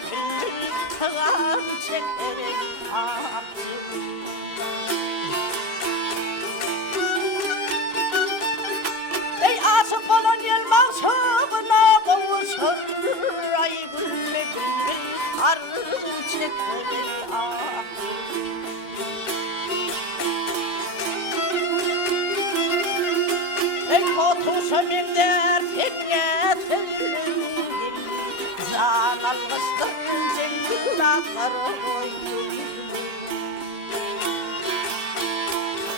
들어간 책들이 내 아서보는 열망석은 나고 설라이 불레불레 아르책들이 고통서명대 백개 들린 자날것을 쟁기나가로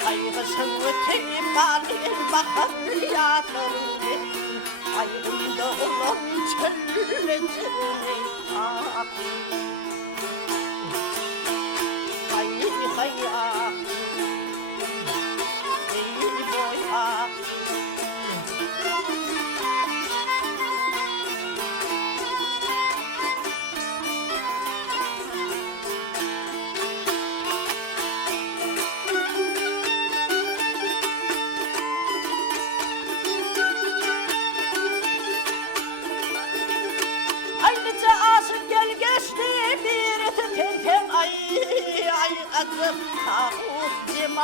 아이고 성우택이 빠르게 막하리야들네 아이고 너는 철레철레 아이하야 이보야 웃지마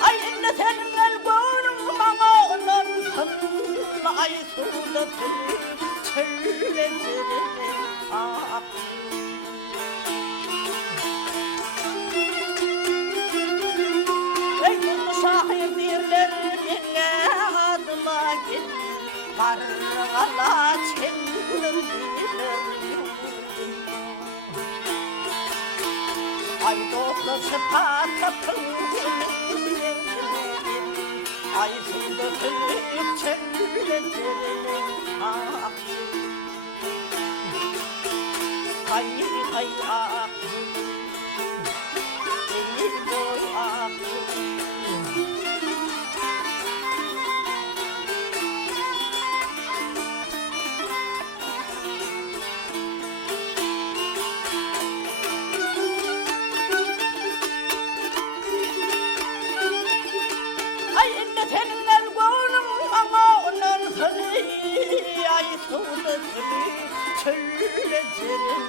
아이 새는 날고는 망하는 선 아이 수도 철레철레 사회 birlerin adına Parla çendim ay doklası patlatın ay suda tülük çendim ay ay ah değil boy ah 철레철레